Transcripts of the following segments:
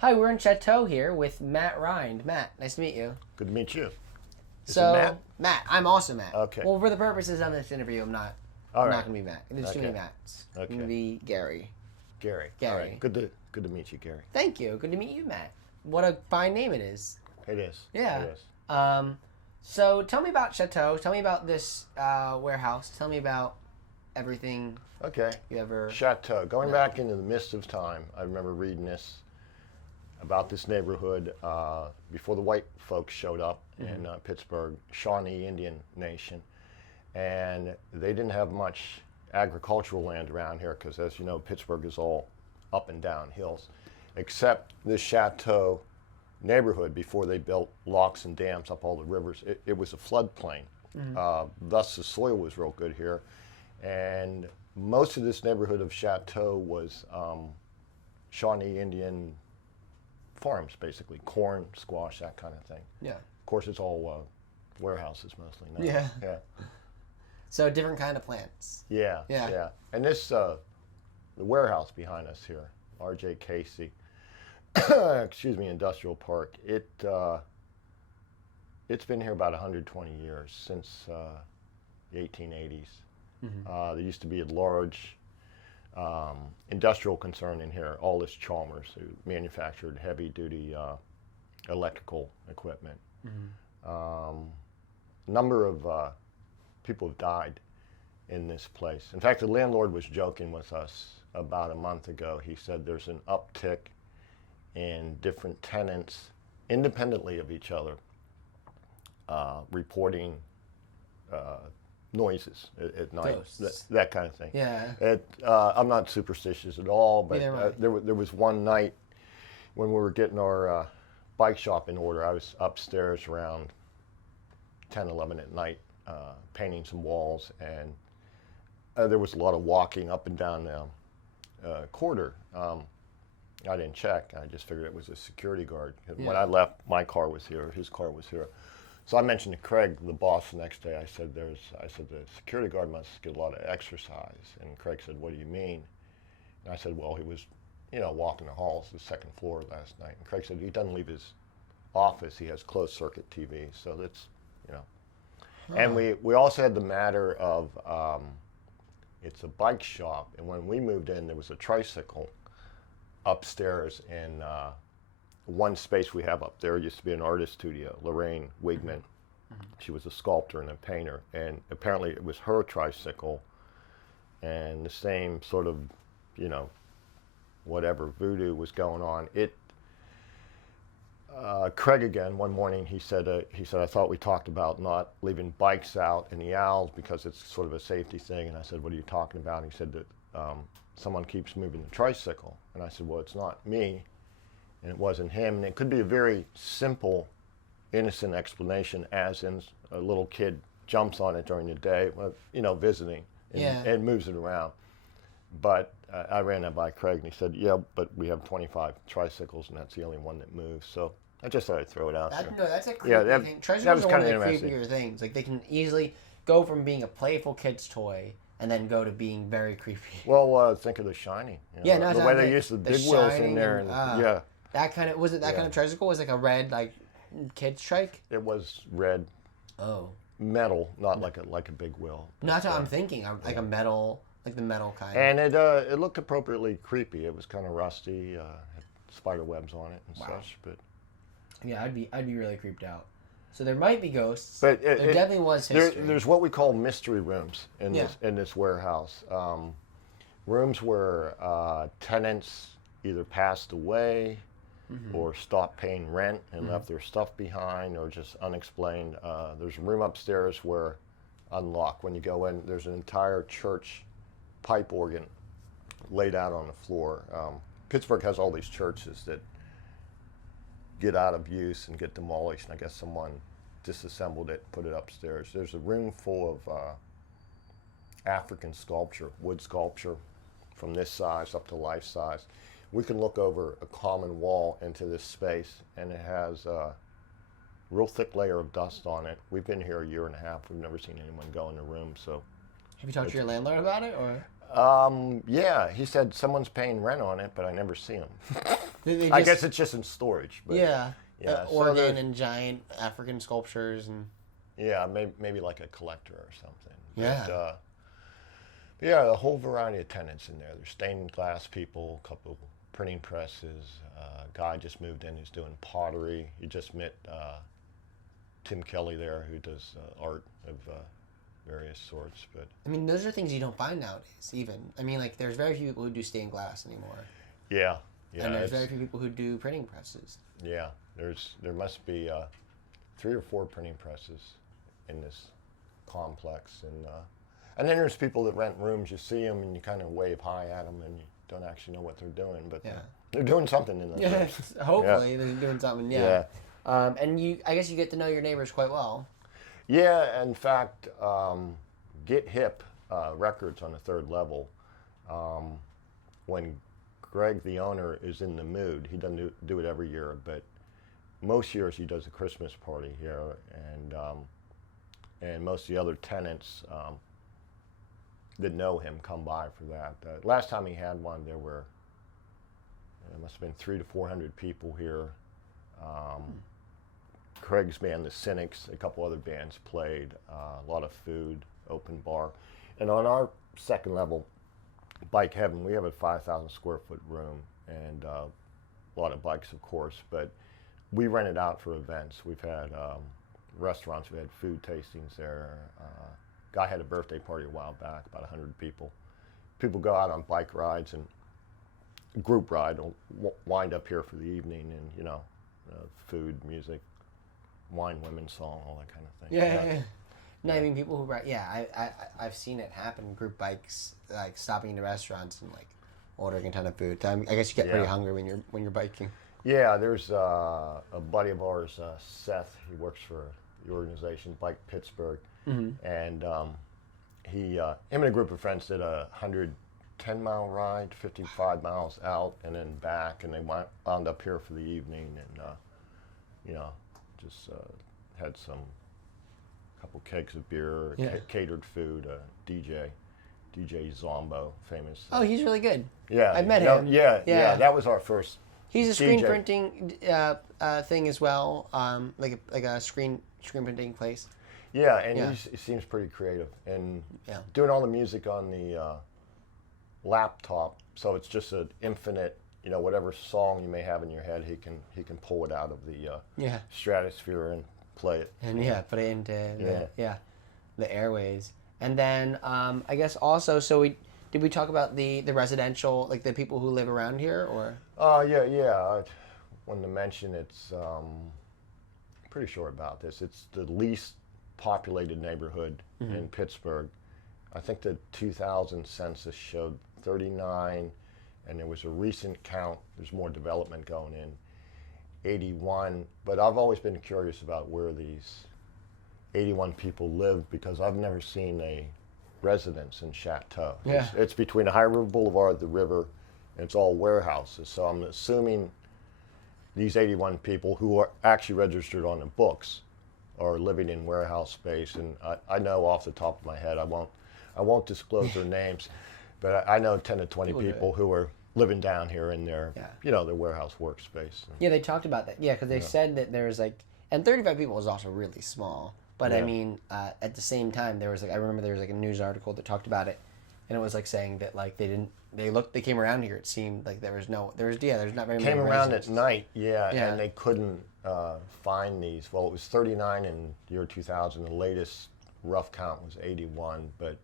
Hi, we're in Chateau here with Matt Rind. Matt, nice to meet you. Good to meet you. Is So, it Matt? Matt, I'm also Matt. Okay. Well, for the purposes of this interview, I'm not All going to right. be Matt. There's too many Matts. I'm Okay. going to be Gary. Gary. Gary. All right. Good to meet you, Gary. Thank you. Good to meet you, Matt. What a fine name it is. It is. Yeah. It is. So tell me about Chateau. Tell me about this warehouse. Tell me about everything Okay. you ever... Chateau. Going back into the mist of time, I remember reading this about this neighborhood before the white folks showed up in Pittsburgh, Shawnee Indian Nation. And they didn't have much agricultural land around here because, as you know, Pittsburgh is all up and down hills, except this Chateau neighborhood before they built locks and dams up all the rivers. It was a floodplain. Thus, the soil was real good here. And most of this neighborhood of Chateau was Shawnee Indian farms, basically. Corn, squash, that kind of thing. Yeah. Of course, it's all warehouses mostly now. Yeah. Yeah. So different kind of plants. Yeah. Yeah. Yeah. And this, the warehouse behind us here, R.J. Casey, excuse me, Industrial Park, it's been here about 120 years, since the 1880s. There used to be a large industrial concern in here, Aldous Chalmers, who manufactured heavy-duty electrical equipment. A number of people have died in this place. In fact, the landlord was joking with us about a month ago. He said there's an uptick in different tenants, independently of each other, reporting noises at night, that kind of thing. Yeah. I'm not superstitious at all, but Neither am I. there was one night when we were getting our bike shop in order. I was upstairs around 10, 11 at night, painting some walls, and there was a lot of walking up and down the corridor. I didn't check. I just figured it was a security guard. When I left, my car was here. His car was here. So I mentioned to Craig, the boss, the next day. I said the security guard must get a lot of exercise. And Craig said, "What do you mean?" And I said, "Well, he was, walking the halls, the second floor last night." And Craig said he doesn't leave his office. He has closed circuit TV. So that's, And we also had the matter of it's a bike shop, and when we moved in, there was a tricycle upstairs in one space we have up there. Used to be an artist studio, Lorraine Wigman. She was a sculptor and a painter, and apparently it was her tricycle, and the same sort of, whatever voodoo was going on. Craig again, one morning, he said, I thought we talked about not leaving bikes out in the aisles because it's sort of a safety thing. And I said, what are you talking about? And he said that someone keeps moving the tricycle. And I said, well, it's not me, and it wasn't him. And it could be a very simple, innocent explanation, as in a little kid jumps on it during the day, visiting, and moves it around. But I ran that by Craig, and he said, yeah, but we have 25 tricycles, and that's the only one that moves. So I just thought I'd throw it out there. No, that's a creepy thing. Tricycles are one of the creepier things. Like, they can easily go from being a playful kid's toy and then go to being very creepy. Well, think of the Shiny. The way they used the big wheels in there. And that kind of, was it that kind of tricycle? Was it like a red, kid's trike? It was red. Oh. Metal, not like a big wheel. That's what I'm thinking. Like a metal, like the metal kind. And it looked appropriately creepy. It was kind of rusty, had spider webs on it and such. But yeah, I'd be really creeped out. So there might be ghosts. But there definitely was history. There's what we call mystery rooms in this warehouse. Rooms where tenants either passed away or stopped paying rent and left their stuff behind, or just unexplained. There's a room upstairs where, unlocked, when you go in, there's an entire church pipe organ laid out on the floor. Pittsburgh has all these churches that get out of use and get demolished, and I guess someone disassembled it, put it upstairs. There's a room full of African sculpture, wood sculpture, from this size up to life size. We can look over a common wall into this space, and it has a real thick layer of dust on it. We've been here a year and a half. We've never seen anyone go in the room. So, have you talked to your landlord about it, or? Yeah, he said someone's paying rent on it, but I never see him. I guess it's just in storage. But, yeah. Yeah. Organ and giant African sculptures and. Yeah, maybe like a collector or something. Yeah. But, yeah, a whole variety of tenants in there. There's stained glass people, a couple printing presses. A guy just moved in who's doing pottery. You just met Tim Kelly there, who does art of various sorts. But I mean, those are things you don't find nowadays. Even like there's very few people who do stained glass anymore. Yeah. And there's very few people who do printing presses. Yeah, there must be 3 or 4 printing presses in this complex, and then there's people that rent rooms. You see them and you kind of wave hi at them, and you don't actually know what they're doing, but they're doing something in the rooms. Hopefully they're doing something. Yeah. And I guess you get to know your neighbors quite well. Yeah, in fact, Get Hip Records on the 3rd level. When Greg, the owner, is in the mood, he doesn't do it every year, but most years he does a Christmas party here, and most of the other tenants that know him come by for that. Last time he had one, there must have been 300 to 400 people here. Craig's band, the Cynics, a couple other bands played, a lot of food, open bar. And on our 2nd level, Bike Heaven, we have a 5,000 square foot room and a lot of bikes, of course, but we rent it out for events. We've had restaurants, we had food tastings there. Guy had a birthday party a while back, about 100 people. People go out on bike rides and group ride, wind up here for the evening, and food, music, wine, women song, all that kind of thing. Yeah. No, I mean people who ride. Yeah, I've seen it happen. Group bikes, like stopping into restaurants and like ordering a ton of food. I guess you get pretty hungry when you're biking. Yeah, there's a buddy of ours, Seth. He works for the organization Bike Pittsburgh, and him and a group of friends did a 110-mile ride, 55 miles out and then back, and they wound up here for the evening, and just had some. Couple kegs of beer, catered food, DJ Zombo, famous. Oh, he's really good. Yeah, I've met him. Yeah, that was our first. He's a screen printing thing as well, like a screen printing place. Yeah, and he seems pretty creative, and doing all the music on the laptop, so it's just an infinite. Whatever song you may have in your head, he can pull it out of the stratosphere and play it. And put it into the airways. And then I guess also, did we talk about the residential, like the people who live around here, or? I wanted to mention it's pretty sure about this. It's the least populated neighborhood in Pittsburgh. I think the 2000 census showed 39, and there was a recent count. There's more development going in. 81, but I've always been curious about where these 81 people live because I've never seen a residence in Chateau. Yeah. It's between the High River Boulevard, the river, and it's all warehouses. So I'm assuming these 81 people who are actually registered on the books are living in warehouse space. And I know off the top of my head, I won't disclose their names, but I know 10 to 20 people who are living down here in their, their warehouse workspace. Yeah, they talked about that. Yeah, because they said that there's and 35 people is also really small. But I mean, at the same time, there was I remember there was a news article that talked about it, and it was saying that they came around here. It seemed like there's not very many. Came around at night, and they couldn't find these. Well, it was 39 in year 2000. The latest rough count was 81, but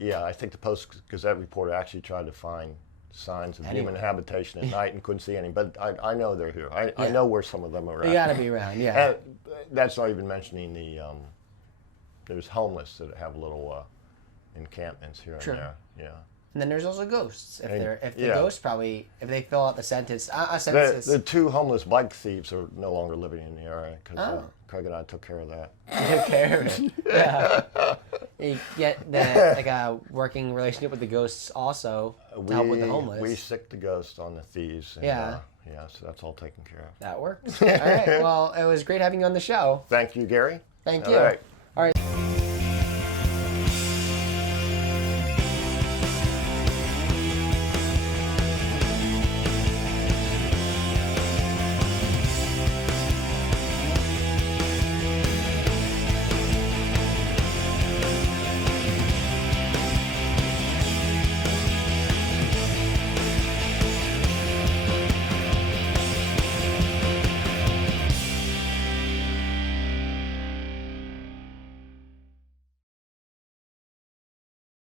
I think the Post-Gazette reporter actually tried to find signs of human habitation at night and couldn't see any, but I know they're here. I know where some of them are at. They gotta be around, And that's not even mentioning there's homeless that have little encampments here and there. Yeah. And then there's also ghosts. If the ghosts if they fill out the census. The 2 homeless bike thieves are no longer living in the area because Craig and I took care of that. You took care of it. Yeah. You get a working relationship with the ghosts also to help with the homeless. We sick the ghosts on the thieves. And, so that's all taken care of. That works. All right. Well, it was great having you on the show. Thank you, Gary. Thank you. All right.